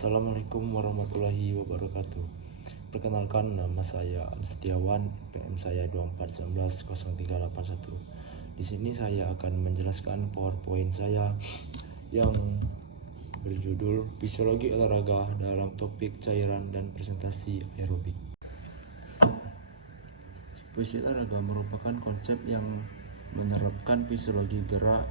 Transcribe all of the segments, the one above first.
Assalamualaikum warahmatullahi wabarakatuh. Perkenalkan, nama saya Setiawan, PM saya 24190381. Di sini saya akan menjelaskan PowerPoint saya yang berjudul Fisiologi Olahraga dalam topik cairan dan presentasi aerobik. Fisiologi olahraga merupakan konsep yang menerapkan fisiologi gerak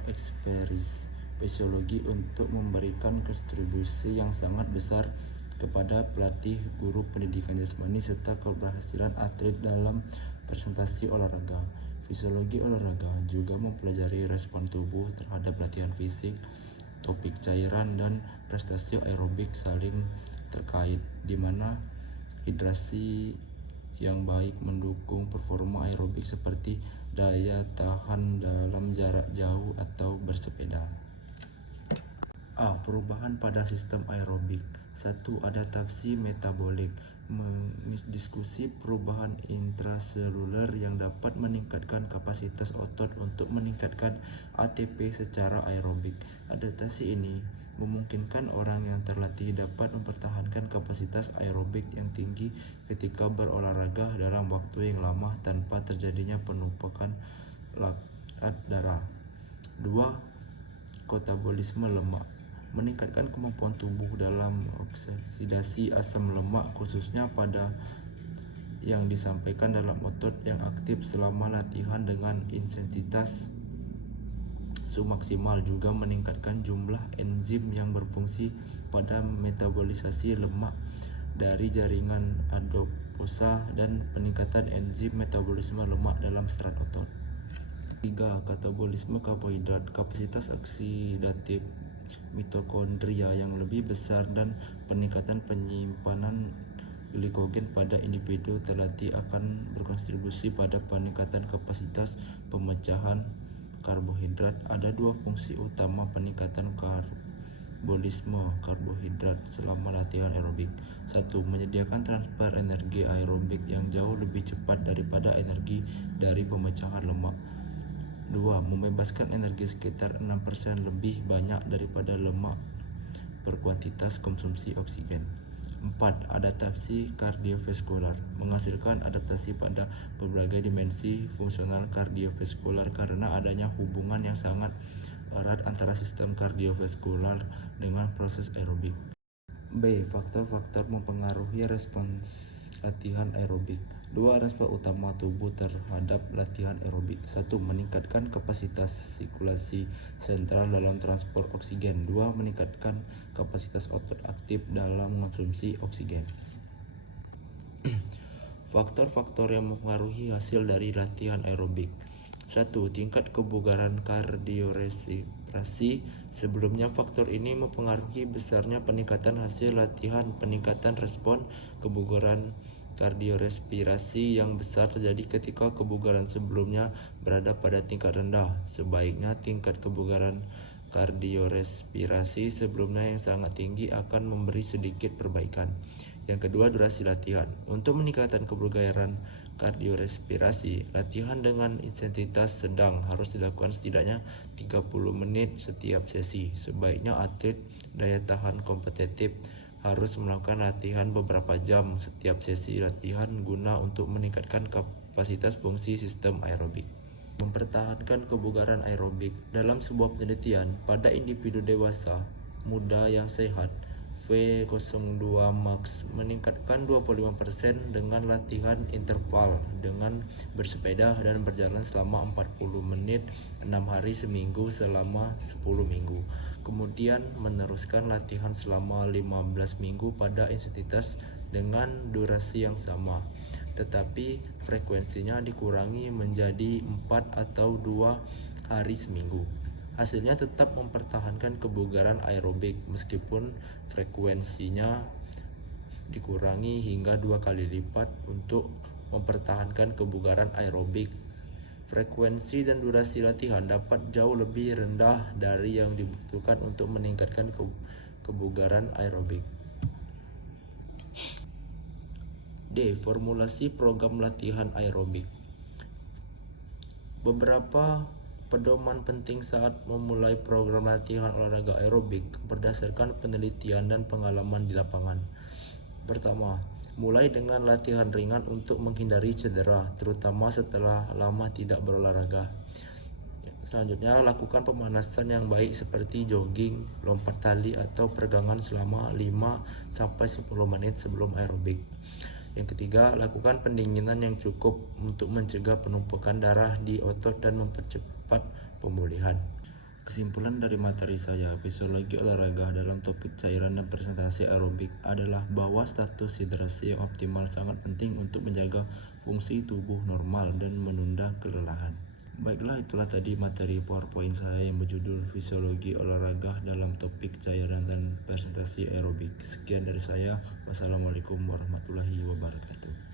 fisiologi untuk memberikan kontribusi yang sangat besar kepada pelatih, guru pendidikan jasmani, serta keberhasilan atlet dalam presentasi olahraga. Fisiologi olahraga juga mempelajari respon tubuh terhadap latihan fisik, topik cairan dan prestasi aerobik saling terkait, di mana hidrasi yang baik mendukung performa aerobik seperti daya tahan dalam jarak jauh atau bersepeda. Perubahan pada sistem aerobik. 1. Adaptasi metabolik. Mendiskusi perubahan intraseluler yang dapat meningkatkan kapasitas otot untuk meningkatkan ATP secara aerobik. Adaptasi ini memungkinkan orang yang terlatih dapat mempertahankan kapasitas aerobik yang tinggi ketika berolahraga dalam waktu yang lama tanpa terjadinya penumpukan laktat darah. 2. Katabolisme lemak. Meningkatkan kemampuan tubuh dalam oksidasi asam lemak, khususnya pada yang disampaikan dalam otot yang aktif selama latihan dengan intensitas submaksimal, juga meningkatkan jumlah enzim yang berfungsi pada metabolisasi lemak dari jaringan adiposa dan peningkatan enzim metabolisme lemak dalam serat otot. 3. Katabolisme karbohidrat. Kapasitas oksidatif mitokondria yang lebih besar dan peningkatan penyimpanan glikogen pada individu terlatih akan berkontribusi pada peningkatan kapasitas pemecahan karbohidrat. Ada dua fungsi utama peningkatan katabolisme karbohidrat selama latihan aerobik. 1. Menyediakan transfer energi aerobik yang jauh lebih cepat daripada energi dari pemecahan lemak. 2. Membebaskan energi sekitar 6% lebih banyak daripada lemak per kuantitas konsumsi oksigen. 4. Adaptasi kardiovaskular. Menghasilkan adaptasi pada berbagai dimensi fungsional kardiovaskular karena adanya hubungan yang sangat erat antara sistem kardiovaskular dengan proses aerobik. B. Faktor-faktor mempengaruhi respons latihan aerobik. 2. Respon utama tubuh terhadap latihan aerobik. 1. Meningkatkan kapasitas sirkulasi sentral dalam transport oksigen. 2. Meningkatkan kapasitas otot aktif dalam mengonsumsi oksigen. Faktor-faktor yang mempengaruhi hasil dari latihan aerobik. 1. Tingkat kebugaran kardiorespirasi. Sebelumnya faktor ini mempengaruhi besarnya peningkatan hasil latihan. Peningkatan respon kebugaran kardiorespirasi yang besar terjadi ketika kebugaran sebelumnya berada pada tingkat rendah. Sebaiknya tingkat kebugaran kardiorespirasi sebelumnya yang sangat tinggi akan memberi sedikit perbaikan. Yang kedua, durasi latihan. Untuk meningkatkan kebugaran kardiorespirasi, latihan dengan intensitas sedang harus dilakukan setidaknya 30 menit setiap sesi. Sebaiknya atlet daya tahan kompetitif harus melakukan latihan beberapa jam setiap sesi latihan guna untuk meningkatkan kapasitas fungsi sistem aerobik. Mempertahankan kebugaran aerobik. Dalam sebuah penelitian pada individu dewasa muda yang sehat, V02 max meningkatkan 25% dengan latihan interval dengan bersepeda dan berjalan selama 40 menit 6 hari seminggu selama 10 minggu. Kemudian meneruskan latihan selama 15 minggu pada intensitas dengan durasi yang sama, tetapi frekuensinya dikurangi menjadi 4 atau 2 hari seminggu. Hasilnya tetap mempertahankan kebugaran aerobik meskipun frekuensinya dikurangi hingga 2 kali lipat. Untuk mempertahankan kebugaran aerobik, frekuensi dan durasi latihan dapat jauh lebih rendah dari yang dibutuhkan untuk meningkatkan kebugaran aerobik. D. Formulasi program latihan aerobik. Beberapa Pedoman penting saat memulai program latihan olahraga aerobik berdasarkan penelitian dan pengalaman di lapangan. Pertama, mulai dengan latihan ringan untuk menghindari cedera, terutama setelah lama tidak berolahraga. Selanjutnya, lakukan pemanasan yang baik seperti jogging, lompat tali, atau peregangan selama 5-10 menit sebelum aerobik. Yang ketiga, lakukan pendinginan yang cukup untuk mencegah penumpukan darah di otot dan mempercepat pemulihan. Kesimpulan dari materi saya, fisiologi olahraga dalam topik cairan dan presentasi aerobik adalah bahwa status hidrasi yang optimal sangat penting untuk menjaga fungsi tubuh normal dan menunda kelelahan. Baiklah, itulah tadi materi PowerPoint saya yang berjudul Fisiologi Olahraga dalam topik cairan dan presentasi aerobik. Sekian dari saya. Wassalamualaikum warahmatullahi wabarakatuh.